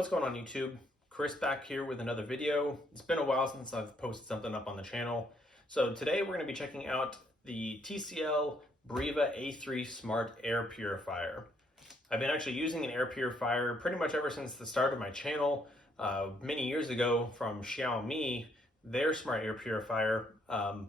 What's going on YouTube? Chris back here with another video. It's been a while since I've posted something up on the channel. So today we're going to be checking out the TCL Breeva A3 Smart Air Purifier. I've been actually using an air purifier pretty much ever since the start of my channel many years ago from Xiaomi, their smart air purifier. And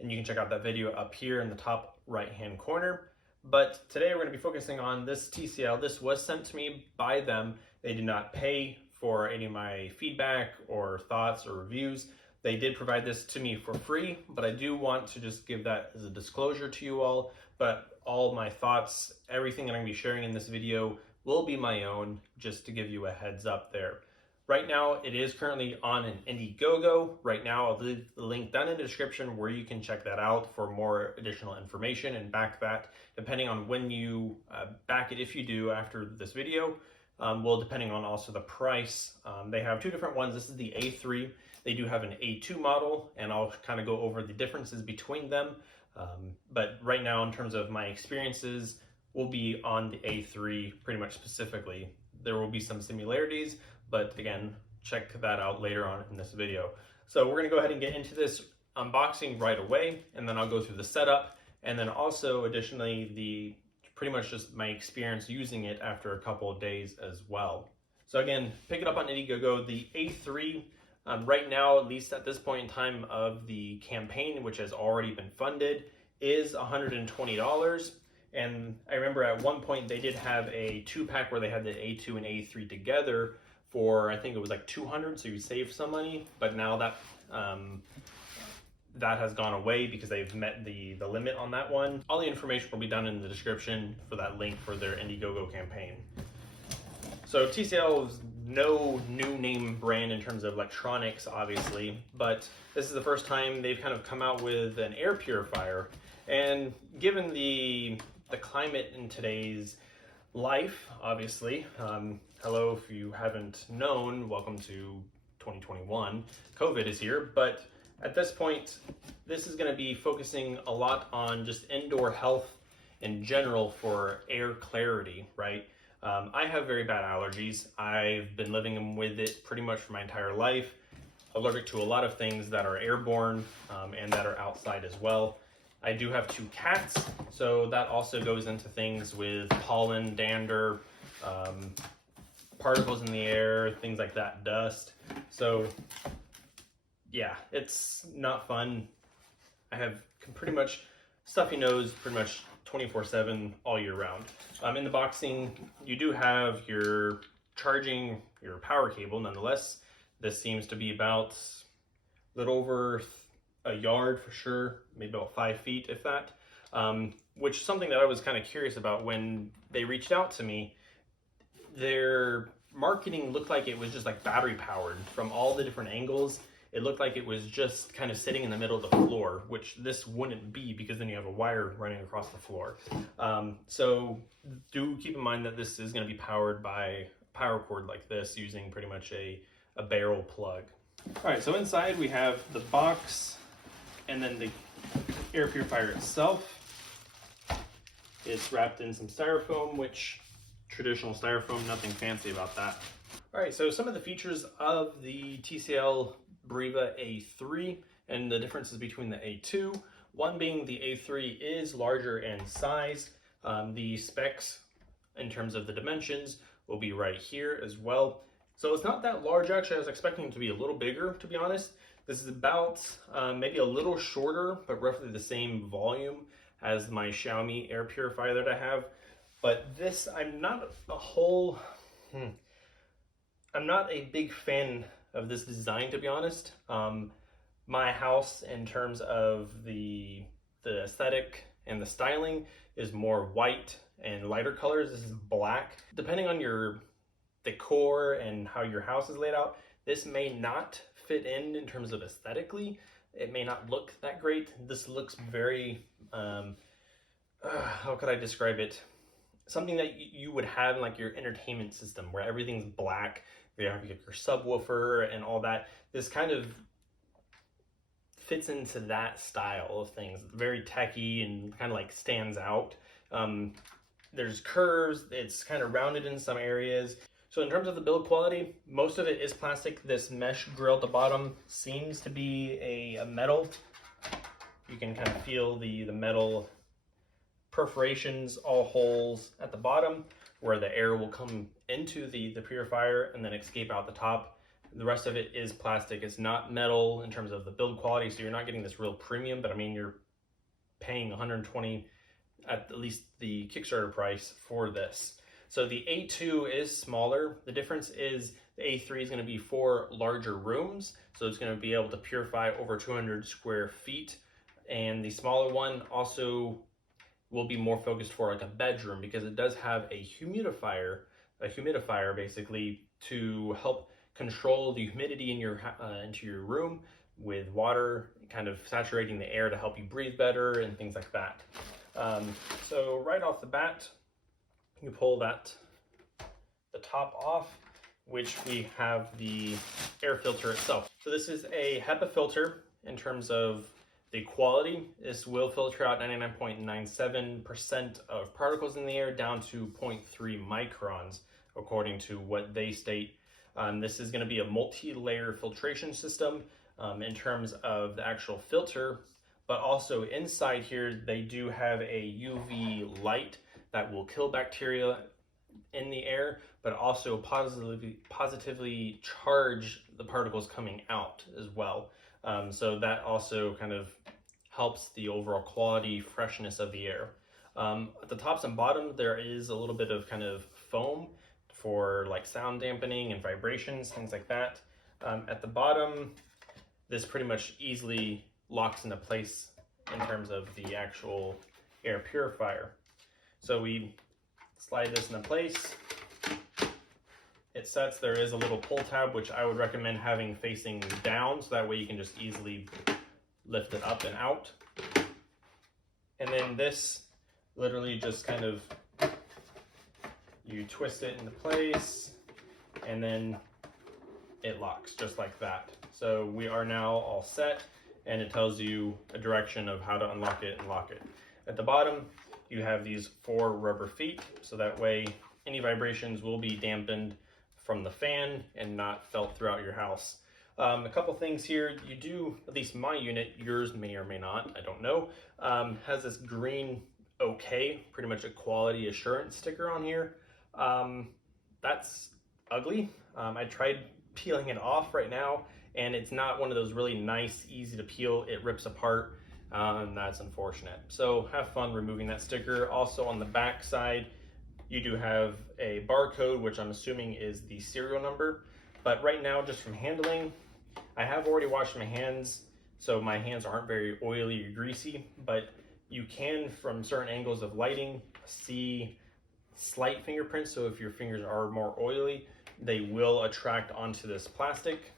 you can check out that video up here in the top right hand corner. But today we're going to be focusing on this TCL. This was sent to me by them. They did not pay for any of my feedback or thoughts or reviews. They did provide this to me for free, but I do want to just give that as a disclosure to you all. But all my thoughts, everything that I'm going to be sharing in this video will be my own, just to give you a heads up there. Right now, it is currently on an Indiegogo. Right now, I'll leave the link down in the description where you can check that out for more additional information and back that, depending on when you back it, if you do after this video. Well, depending on also the price. They have two different ones. This is the A3. They do have an A2 model, and I'll kind of go over the differences between them. But right now, in terms of my experiences, we'll be on the A3 pretty much specifically. There will be some similarities, but again, check that out later on in this video. So we're gonna go ahead and get into this unboxing right away, and then I'll go through the setup, and then also additionally pretty much just my experience using it after a couple of days as well. So again, pick it up on Indiegogo. The A3, right now, at least at this point in time of the campaign, which has already been funded, is $120. And I remember at one point they did have a 2-pack where they had the A2 and A3 together for, I think it was like $200, so you save some money. But now that that has gone away because they've met the limit on that one. All the information will be down in the description for that link for their Indiegogo campaign. So TCL is no new name brand in terms of electronics, obviously, but this is the first time they've kind of come out with an air purifier. And given the climate in today's life, obviously, hello, if you haven't known, welcome to 2021. COVID is here, but at this point, this is going to be focusing a lot on just indoor health in general for air clarity, right? I have very bad allergies. I've been living with it pretty much for my entire life. Allergic to a lot of things that are airborne and that are outside as well. I do have 2 cats, so that also goes into things with pollen, dander, particles in the air, things like that, dust. So yeah, it's not fun. I have pretty much stuffy nose pretty much 24/7 all year round. In the boxing, you do have your charging, your power cable. Nonetheless, this seems to be about a little over a yard for sure, maybe about 5 feet if that, which is something that I was kind of curious about when they reached out to me. Their marketing looked like it was just like battery powered from all the different angles. It looked like it was just kind of sitting in the middle of the floor, which this wouldn't be because then you have a wire running across the floor. So do keep in mind that this is going to be powered by a power cord like this using pretty much a barrel plug. All right, so inside we have the box and then the air purifier itself. It's wrapped in some styrofoam, which traditional styrofoam, nothing fancy about that. All right, so some of the features of the TCL Breeva A3 and the differences between the A2. One being the A3 is larger in size. The specs in terms of the dimensions will be right here as well. So it's not that large actually. I was expecting it to be a little bigger, to be honest. This is about maybe a little shorter, but roughly the same volume as my Xiaomi air purifier that I have. But this, I'm not a big fan of this design, to be honest. My house, in terms of the aesthetic and the styling, is more white and lighter colors. This is black. Depending on your decor and how your house is laid out, this may not fit in terms of aesthetically. It may not look that great. This looks very, how could I describe it? Something that you would have in like your entertainment system where everything's black. You have your subwoofer and all that. This kind of fits into that style of things. Very techy and kind of like stands out. There's curves. It's kind of rounded in some areas. So in terms of the build quality, most of it is plastic. This mesh grill at the bottom seems to be a metal. You can kind of feel the metal perforations, all holes at the bottom where the air will come into the purifier and then escape out the top. The rest of it is plastic. It's not metal in terms of the build quality, so you're not getting this real premium, but I mean, you're paying $120 at least the Kickstarter price for this. So the A2 is smaller. The difference is the A3 is going to be for larger rooms, so it's going to be able to purify over 200 square feet. And the smaller one also will be more focused for like a bedroom, because it does have a humidifier basically to help control the humidity in your into your room, with water kind of saturating the air to help you breathe better and things like that. So right off the bat, you pull the top off, which we have the air filter itself. So this is a HEPA filter. In terms of the quality, this will filter out 99.97% of particles in the air down to 0.3 microns, according to what they state. This is going to be a multi-layer filtration system in terms of the actual filter, but also inside here they do have a UV light that will kill bacteria in the air, but also positively charge the particles coming out as well. So that also kind of helps the overall quality, freshness of the air. At the tops and bottom, there is a little bit of kind of foam for like sound dampening and vibrations, things like that. At the bottom, this pretty much easily locks into place in terms of the actual air purifier. So we slide this into place. It sets. There is a little pull tab, which I would recommend having facing down, so that way you can just easily lift it up and out. And then this literally just kind of, you twist it into place and then it locks just like that. So we are now all set, and it tells you a direction of how to unlock it and lock it. At the bottom, you have these 4 rubber feet, so that way any vibrations will be dampened from the fan and not felt throughout your house. A couple things here. You do, at least my unit, yours may or may not, I don't know, has this green OK, pretty much a quality assurance sticker on here. That's ugly. I tried peeling it off right now, and it's not one of those really nice, easy to peel. It rips apart, and that's unfortunate. So have fun removing that sticker. Also on the back side, you do have a barcode, which I'm assuming is the serial number. But right now, just from handling, I have already washed my hands, so my hands aren't very oily or greasy, but you can, from certain angles of lighting, see slight fingerprints. So if your fingers are more oily, they will attract onto this plastic.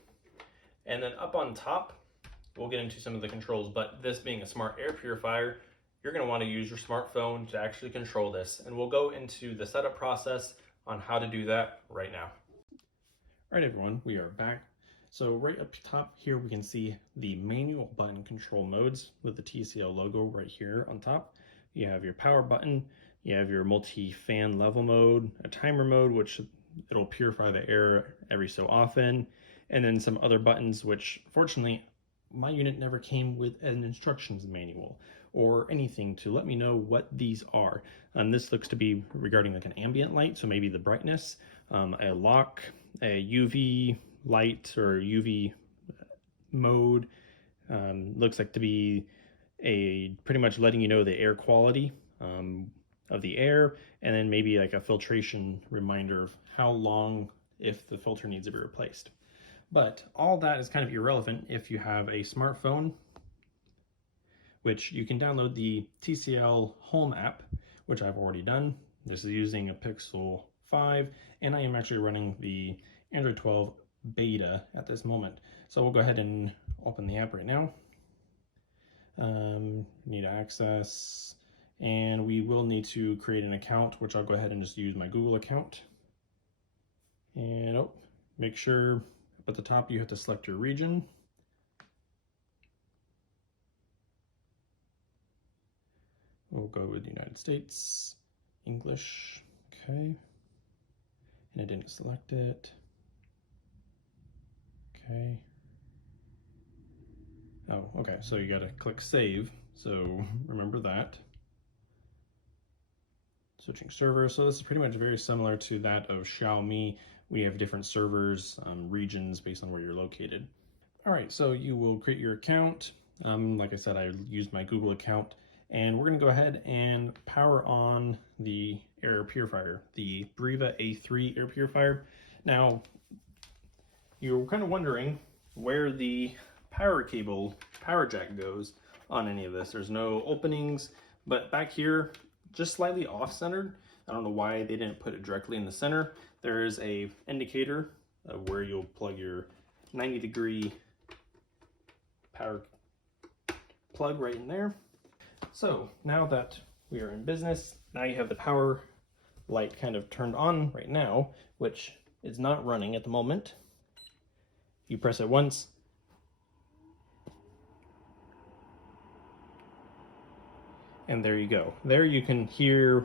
And then up on top, we'll get into some of the controls, but this being a smart air purifier, you're going to want to use your smartphone to actually control this. And we'll go into the setup process on how to do that right now. All right, everyone, we are back. So right up top here, we can see the manual button control modes with the TCL logo right here on top. You have your power button, you have your multi-fan level mode, a timer mode, which it'll purify the air every so often, and then some other buttons, which fortunately my unit never came with an instructions manual or anything to let me know what these are. This looks to be regarding like an ambient light, so maybe the brightness, a lock, a UV light or UV mode, looks like to be a pretty much letting you know the air quality of the air, and then maybe like a filtration reminder of how long if the filter needs to be replaced. But all that is kind of irrelevant if you have a smartphone, which you can download the TCL Home app, which I've already done. This is using a Pixel 5, and I am actually running the Android 12 beta at this moment. So we'll go ahead and open the app right now. Need access, and we will need to create an account, which I'll go ahead and just use my Google account. And make sure up at the top you have to select your region. We'll go with the United States, English, okay. and it didn't select it. Okay. Oh, okay, so you gotta click save, so remember that. Switching servers, so this is pretty much very similar to that of Xiaomi. We have different servers, regions based on where you're located. All right, so you will create your account. Like I said, I used my Google account, and we're gonna go ahead and power on the air purifier, the Breeva A3 air purifier. Now, you're kind of wondering where the power jack goes on any of this. There's no openings, but back here, just slightly off-centered. I don't know why they didn't put it directly in the center. There is a indicator of where you'll plug your 90-degree power plug right in there. So now that we are in business, now you have the power light kind of turned on right now, which is not running at the moment. You press it once, and there you go. There you can hear,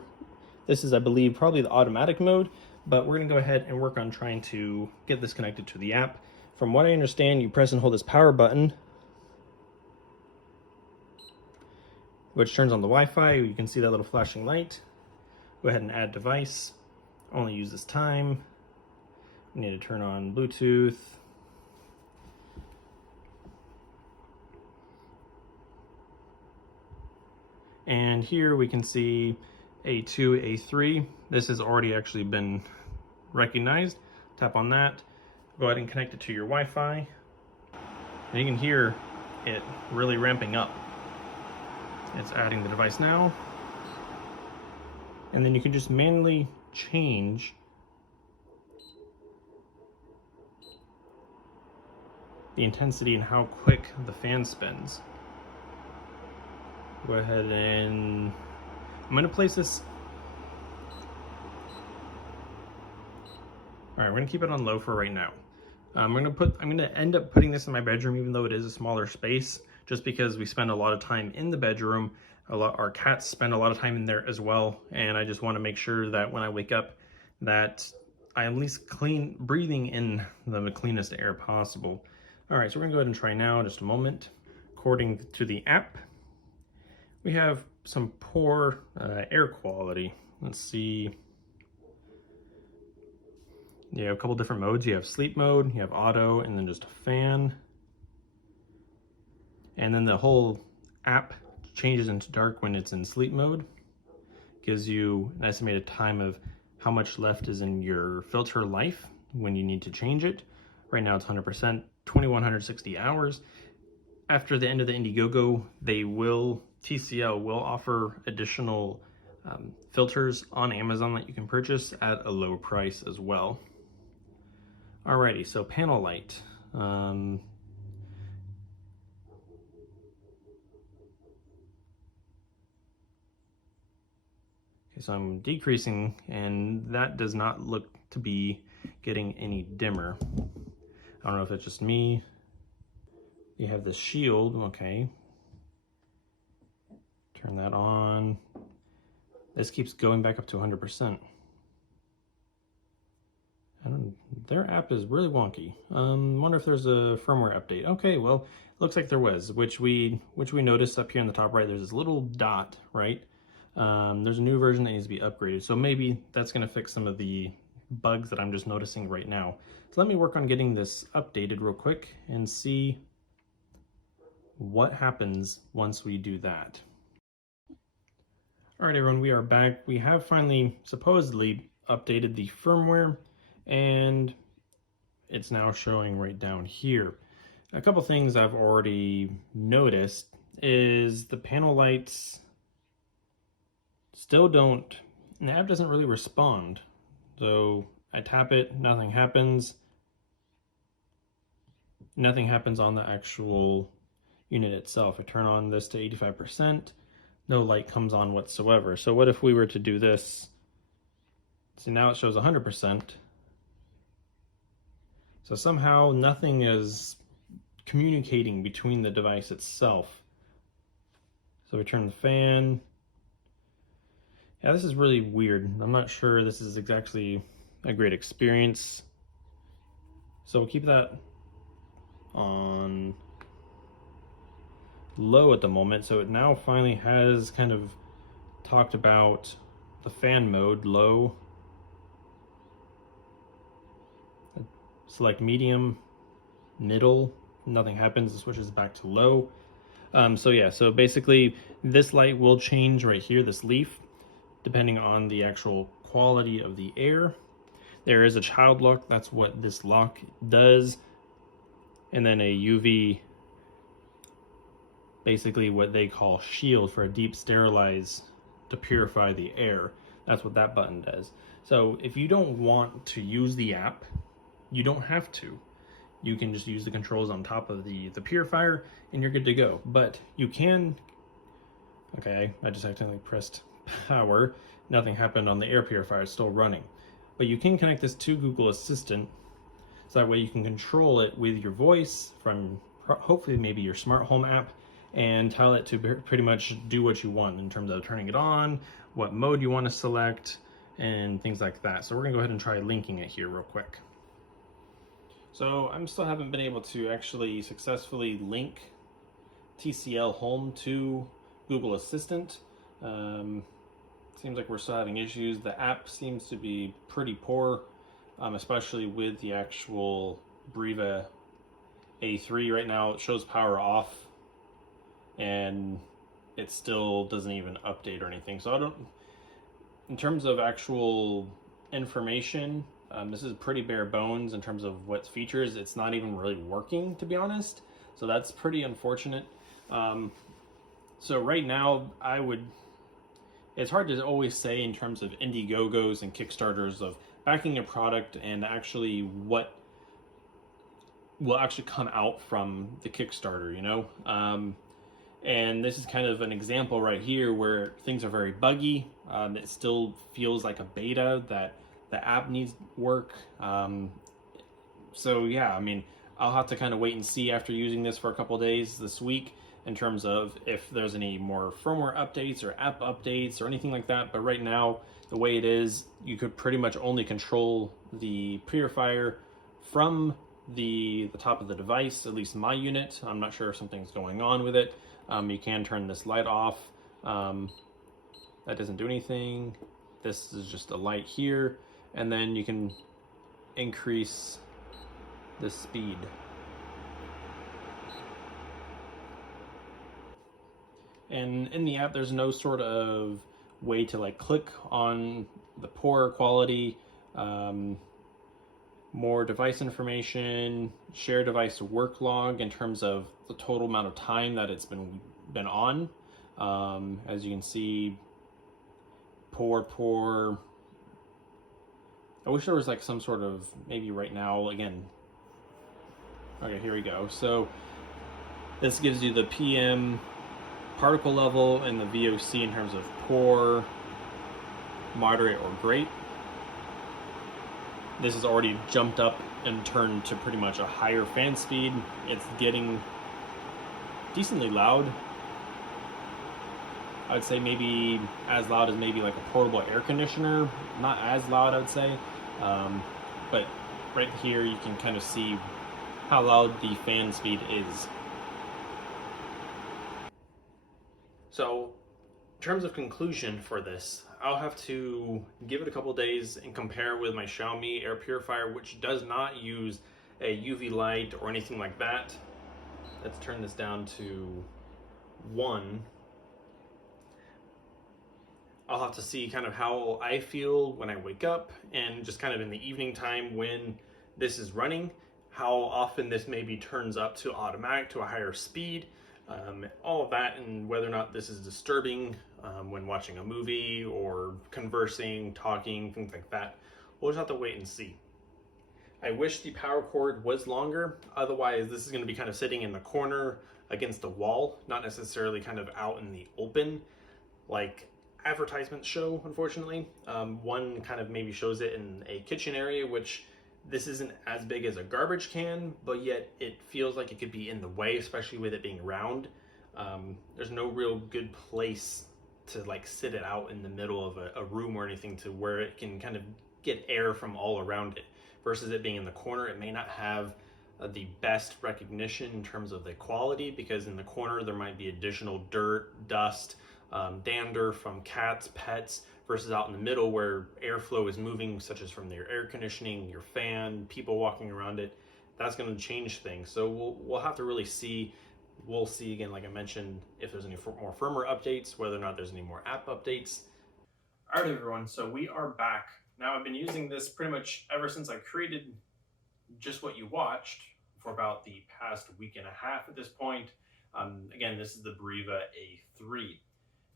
this is, I believe, probably the automatic mode, but we're gonna go ahead and work on trying to get this connected to the app. From what I understand, you press and hold this power button, which turns on the Wi-Fi. You can see that little flashing light. Go ahead and add device. Only use this time. We need to turn on Bluetooth. And here we can see A2, A3. This has already actually been recognized. Tap on that. Go ahead and connect it to your Wi-Fi. And you can hear it really ramping up. It's adding the device now. And then you can just manually change the intensity and how quick the fan spins. Go ahead and I'm gonna place this. All right, we're gonna keep it on low for right now. I'm gonna end up putting this in my bedroom, even though it is a smaller space, just because we spend a lot of time in the bedroom. Our cats spend a lot of time in there as well, and I just want to make sure that when I wake up that I at least breathing in the cleanest air possible. All right, so we're gonna go ahead and try now in just a moment. According to the app, we have some poor air quality. Let's see. You have a couple different modes. You have sleep mode, you have auto, and then just a fan. And then the whole app changes into dark when it's in sleep mode. Gives you an estimated time of how much left is in your filter life when you need to change it. Right now it's 100%, 2160 hours. After the end of the Indiegogo, TCL will offer additional filters on Amazon that you can purchase at a low price as well. Alrighty, so panel light. Okay, so I'm decreasing, and that does not look to be getting any dimmer. I don't know if it's just me. You have the shield, okay. Turn that on. This keeps going back up to 100%. Their app is really wonky. Wonder if there's a firmware update. Okay, well, looks like there was, which we noticed up here in the top right. There's this little dot, right? There's a new version that needs to be upgraded, so maybe that's gonna fix some of the bugs that I'm just noticing right now. So let me work on getting this updated real quick and see what happens once we do that. All right, everyone, we are back. We have finally supposedly updated the firmware, and it's now showing right down here. A couple things I've already noticed is the panel lights still don't, the app doesn't really respond. So I tap it, nothing happens. Nothing happens on the actual unit itself. I turn on this to 85%, no light comes on whatsoever. So what if we were to do this? So now it shows 100%. So somehow nothing is communicating between the device itself. So we turn the fan. Yeah, this is really weird. I'm not sure this is exactly a great experience. So we'll keep that on low at the moment. So it now finally has kind of talked about the fan mode, low. Select medium, middle, nothing happens, it switches back to low. So yeah, so basically this light will change right here, this leaf, depending on the actual quality of the air. There is a child lock, that's what this lock does. And then a UV, basically what they call shield for a deep sterilize to purify the air. That's what that button does. So if you don't want to use the app, you don't have to. You can just use the controls on top of the purifier and you're good to go. But you can, okay, I just accidentally pressed power. Nothing happened on the air purifier, it's still running. But you can connect this to Google Assistant, so that way you can control it with your voice from hopefully maybe your smart home app, and tell it to pretty much do what you want in terms of turning it on, what mode you want to select, and things like that. So we're gonna go ahead and try linking it here real quick. So I still haven't been able to actually successfully link TCL Home to Google Assistant. Seems like we're still having issues. The app seems to be pretty poor, especially with the actual Breeva A3 right now. It shows power off and it still doesn't even update or anything. So I don't, in terms of actual information, this is pretty bare bones in terms of what features. It's not even really working, to be honest. So that's pretty unfortunate. So right now, it's hard to always say in terms of Indiegogos and Kickstarters of backing a product and actually what will actually come out from the Kickstarter, you know? And this is kind of an example right here where things are very buggy. It still feels like a beta that the app needs work. So yeah, I mean, I'll have to kind of wait and see after using this for a couple days this week in terms of if there's any more firmware updates or app updates or anything like that. But right now, the way it is, you could pretty much only control the purifier from the top of the device, at least my unit. I'm not sure if something's going on with it. You can turn this light off. That doesn't do anything. This is just a light here. And then you can increase the speed. And in the app, there's no sort of way to like click on the poorer quality, more device information, share device work log in terms of the total amount of time that it's been on. As you can see, poor. I wish there was like some sort of, maybe right now, again. Okay, here we go. So this gives you the PM particle level and the VOC in terms of poor, moderate, or great. This has already jumped up and turned to pretty much a higher fan speed. It's getting decently loud. I would say maybe as loud as maybe like a portable air conditioner. Not as loud, I would say. But right here you can kind of see how loud the fan speed is. So in terms of conclusion for this, I'll have to give it a couple days and compare with my Xiaomi air purifier, which does not use a UV light or anything like that. Let's turn this down to 1. I'll have to see kind of how I feel when I wake up and just kind of in the evening time when this is running, how often this maybe turns up to automatic to a higher speed, all of that, and whether or not this is disturbing when watching a movie or conversing, talking, things like that. We'll just have to wait and see. I wish the power cord was longer, otherwise this is going to be kind of sitting in the corner against the wall, not necessarily kind of out in the open like advertisements show, unfortunately. One kind of maybe shows it in a kitchen area, which this isn't as big as a garbage can, but yet it feels like it could be in the way, especially with it being round. There's no real good place to like sit it out in the middle of a room or anything to where it can kind of get air from all around it. Versus it being in the corner, it may not have the best recognition in terms of the quality, because in the corner there might be additional dirt, dust, dander from cats, pets, versus out in the middle where airflow is moving, such as from your air conditioning, your fan, people walking around it. That's going to change things. So we'll have to really see. We'll see again, like I mentioned, if there's any more firmware updates, whether or not there's any more app updates. All right, everyone, so we are back. Now, I've been using this pretty much ever since I created just what you watched for about the past week and a half at this point. Again, this is the Breeva A3.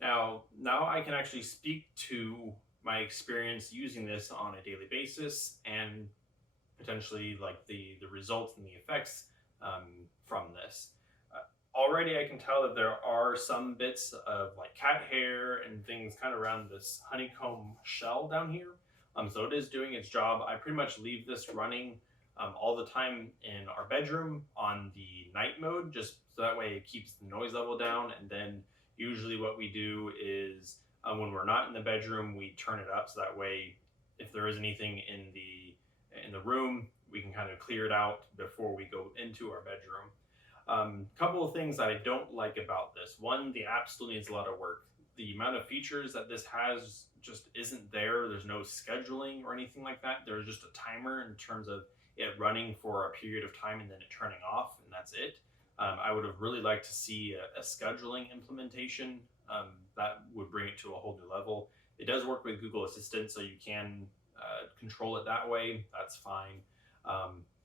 Now I can actually speak to my experience using this on a daily basis and potentially like the results and the effects from this. Already I can tell that there are some bits of like cat hair and things kind of around this honeycomb shell down here. So it is doing its job. I pretty much leave this running all the time in our bedroom on the night mode, just so that way it keeps the noise level down. And then usually what we do is when we're not in the bedroom, we turn it up so that way if there is anything in the room, we can kind of clear it out before we go into our bedroom. Couple of things that I don't like about this. One, the app still needs a lot of work. The amount of features that this has just isn't there. There's no scheduling or anything like that. There's just a timer in terms of it running for a period of time and then it turning off, and that's it. I would have really liked to see a scheduling implementation that would bring it to a whole new level. It does work with Google Assistant, so you can control it that way. That's fine.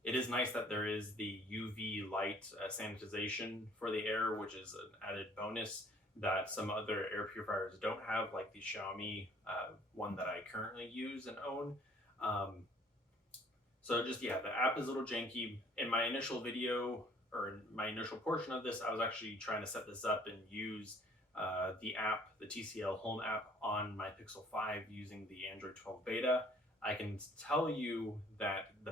It is nice that there is the UV light sanitization for the air, which is an added bonus that some other air purifiers don't have, like the Xiaomi one that I currently use and own. So just, yeah, the app is a little janky. In my initial video, or in my initial portion of this, I was actually trying to set this up and use the app, the TCL Home app on my Pixel 5 using the Android 12 beta. I can tell you that the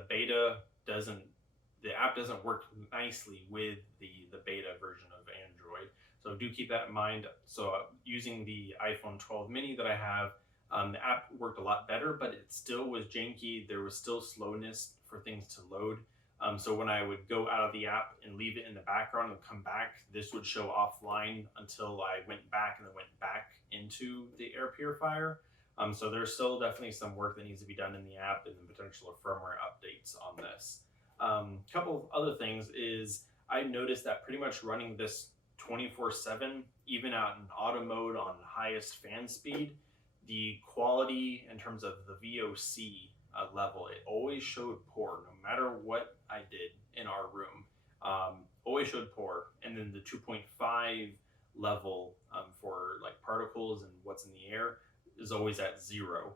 app doesn't work nicely with the beta version of Android. So do keep that in mind. So using the iPhone 12 mini that I have, the app worked a lot better, but it still was janky. There was still slowness for things to load. So when I would go out of the app and leave it in the background and come back, this would show offline until I went back and then went back into the air purifier. So there's still definitely some work that needs to be done in the app and the potential of firmware updates on this. Couple of other things is I noticed that pretty much running this 24/7, even out in auto mode on highest fan speed, the quality in terms of the VOC level, it always showed poor no matter what I did in our room. Always showed poor. And then the 2.5 level for like particles and what's in the air is always at 0.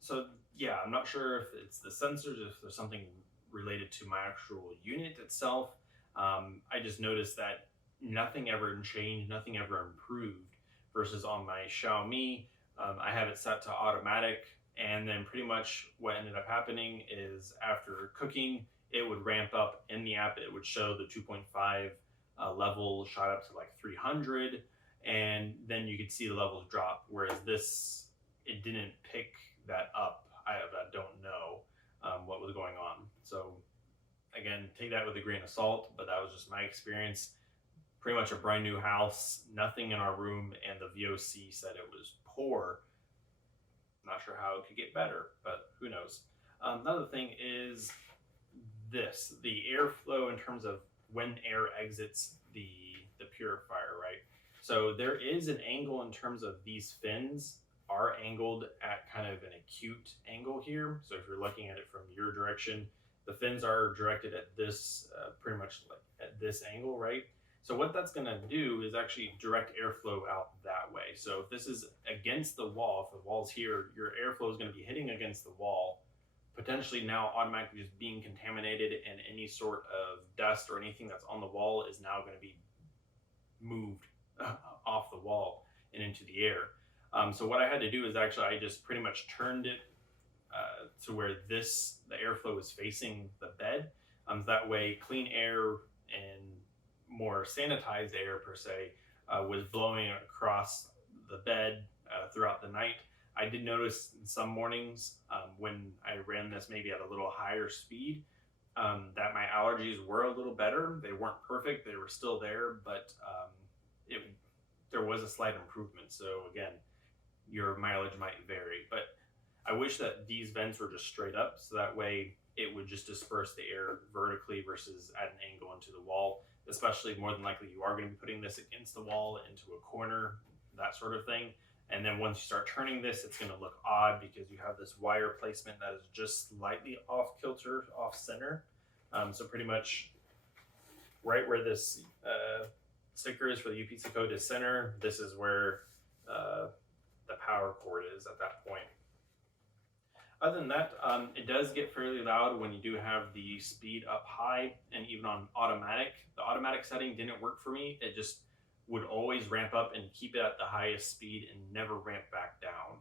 So yeah, I'm not sure if it's the sensors, if there's something related to my actual unit itself. I just noticed that nothing ever changed, nothing ever improved, versus on my Xiaomi, I have it set to automatic, and then pretty much what ended up happening is after cooking, it would ramp up in the app. It would show the 2.5 level shot up to like 300, and then you could see the levels drop, whereas this, it didn't pick that up. I don't know what was going on. So again, take that with a grain of salt, but that was just my experience. Pretty much a brand new house, nothing in our room, and the VOC said it was poor. Not sure how it could get better, but who knows. Another thing is this, the airflow in terms of when air exits the purifier, right? So there is an angle in terms of these fins are angled at kind of an acute angle here. So if you're looking at it from your direction, the fins are directed at this, pretty much like at this angle, right? So what that's gonna do is actually direct airflow out that way. So if this is against the wall, if the wall's here, your airflow is gonna be hitting against the wall, potentially now automatically just being contaminated, and any sort of dust or anything that's on the wall is now gonna be moved off the wall and into the air. So what I had to do is actually, I just pretty much turned it to where the airflow is facing the bed. That way clean air and more sanitized air per se was blowing across the bed throughout the night. I did notice in some mornings when I ran this maybe at a little higher speed, that my allergies were a little better. They weren't perfect, they were still there, but it, there was a slight improvement. So again, your mileage might vary, but I wish that these vents were just straight up, so that way it would just disperse the air vertically versus at an angle into the wall. Especially, more than likely, you are going to be putting this against the wall, into a corner, that sort of thing. And then once you start turning this, it's going to look odd because you have this wire placement that is just slightly off kilter, off center. So pretty much right where this sticker is for the UPC code is center, this is where the power cord is at that point. Other than that, it does get fairly loud when you do have the speed up high, and even on automatic. The automatic setting didn't work for me. It just would always ramp up and keep it at the highest speed and never ramp back down.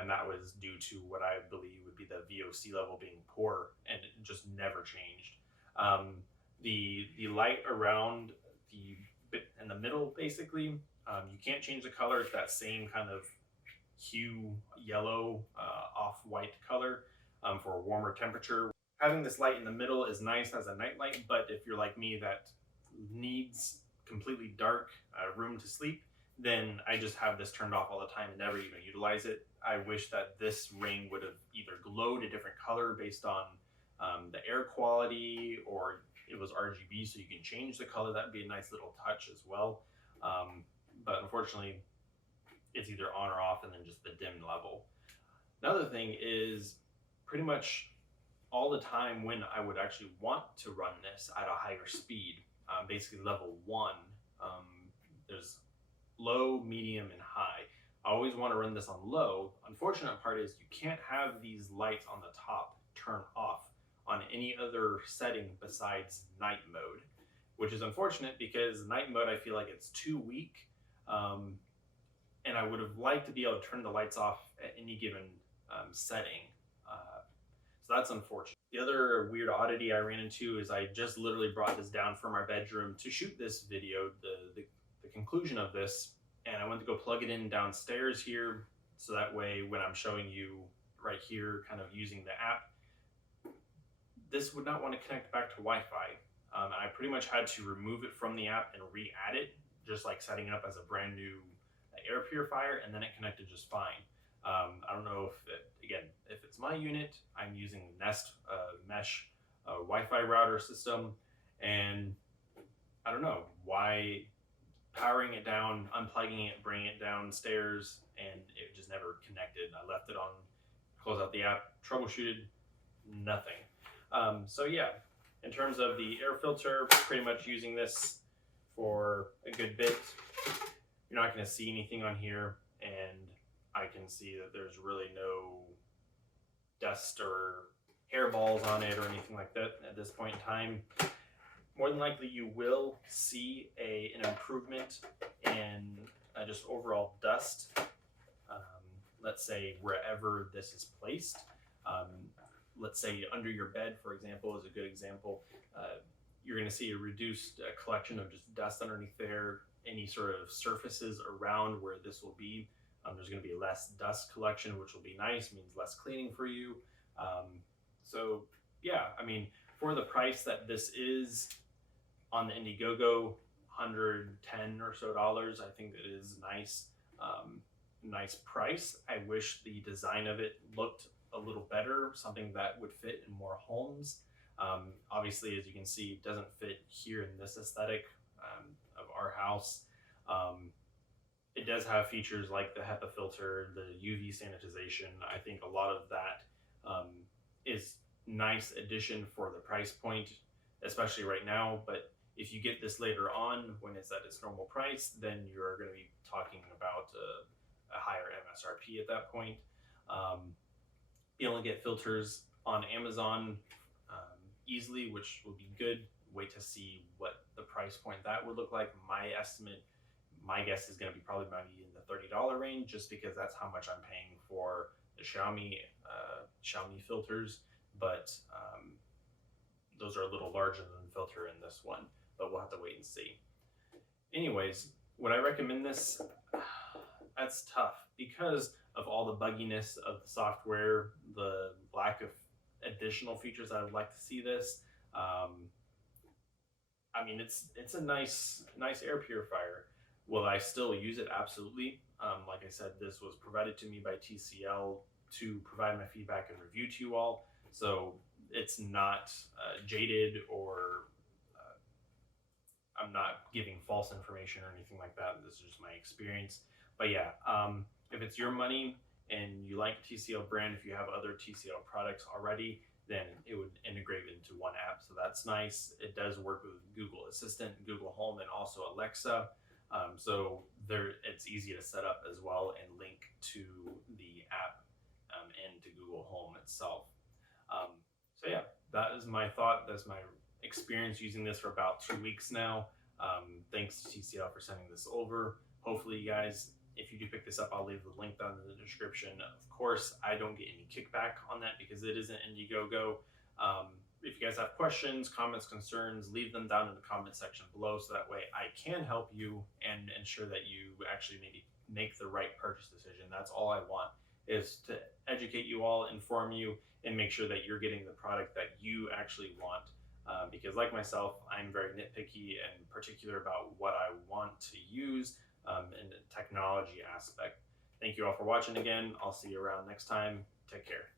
And that was due to what I believe would be the VOC level being poor, and it just never changed. The light around the bit in the middle, basically, you can't change the color. It's that same kind of hue, yellow, off-white color for a warmer temperature. Having this light in the middle is nice as a night light, but if you're like me that needs completely dark room to sleep, then I just have this turned off all the time and never even utilize it. I wish that this ring would have either glowed a different color based on the air quality, or it was RGB so you can change the color. That'd be a nice little touch as well. But unfortunately, it's either on or off and then just the dim level. Another thing is pretty much all the time when I would actually want to run this at a higher speed, basically level 1, there's low, medium, and high. I always want to run this on low. Unfortunate part is you can't have these lights on the top turn off on any other setting besides night mode, which is unfortunate because night mode I feel like it's too weak. And I would have liked to be able to turn the lights off at any given setting. So that's unfortunate. The other weird oddity I ran into is I just literally brought this down from our bedroom to shoot this video, the conclusion of this, and I went to go plug it in downstairs here, so that way when I'm showing you right here, kind of using the app, this would not want to connect back to Wi-Fi. I pretty much had to remove it from the app and re-add it, just like setting it up as a brand new air purifier, and then it connected just fine. I don't know if if it's my unit, I'm using Nest mesh Wi-Fi router system, and I don't know why powering it down, unplugging it, bringing it downstairs, and it just never connected. I left it on, close out the app, troubleshooted, nothing. So yeah, in terms of the air filter, pretty much using this for a good bit. You're not going to see anything on here, and I can see that there's really no dust or hairballs on it or anything like that at this point in time. More than likely you will see an improvement in just overall dust, let's say wherever this is placed. Let's say under your bed, for example, is a good example. You're going to see a reduced collection of just dust underneath there. Any sort of surfaces around where this will be, there's going to be less dust collection, which will be nice, means less cleaning for you. So yeah, I mean, for the price that this is on the Indiegogo, $110 or so, I think it is nice. Nice price. I wish the design of it looked a little better, something that would fit in more homes. Obviously, as you can see, it doesn't fit here in this aesthetic of our house. It does have features like the HEPA filter, the UV sanitization. I think a lot of that is nice addition for the price point, especially right now. But if you get this later on, when it's at its normal price, then you're going to be talking about a higher MSRP at that point. Be able to get filters on Amazon easily, which will be good. Wait to see what the price point that would look like. My guess is going to be probably maybe in the $30 range, just because that's how much I'm paying for the Xiaomi filters. But those are a little larger than the filter in this one, but we'll have to wait and see. Anyways, would I recommend this? That's tough, because of all the bugginess of the software, the lack of additional features I would like to see this. I mean, it's a nice air purifier. Will I still use it? Absolutely. Like I said, this was provided to me by TCL to provide my feedback and review to you all. So it's not jaded, or I'm not giving false information or anything like that. This is just my experience. But yeah, if it's your money and you like TCL brand, if you have other TCL products already, then it would integrate into one app. So that's nice. It does work with Google Assistant, Google Home, and also Alexa. So it's easy to set up as well and link to the app and to Google Home itself. So yeah, that is my thought. That's my experience using this for about 2 weeks now. Thanks to TCL for sending this over. Hopefully, you guys, if you do pick this up, I'll leave the link down in the description. Of course, I don't get any kickback on that because it isn't Indiegogo. If you guys have questions, comments, concerns, leave them down in the comment section below, so that way I can help you and ensure that you actually maybe make the right purchase decision. That's all I want, is to educate you all, inform you, and make sure that you're getting the product that you actually want. Because like myself, I'm very nitpicky and particular about what I want to use in the technology aspect. Thank you all for watching again. I'll see you around next time. Take care.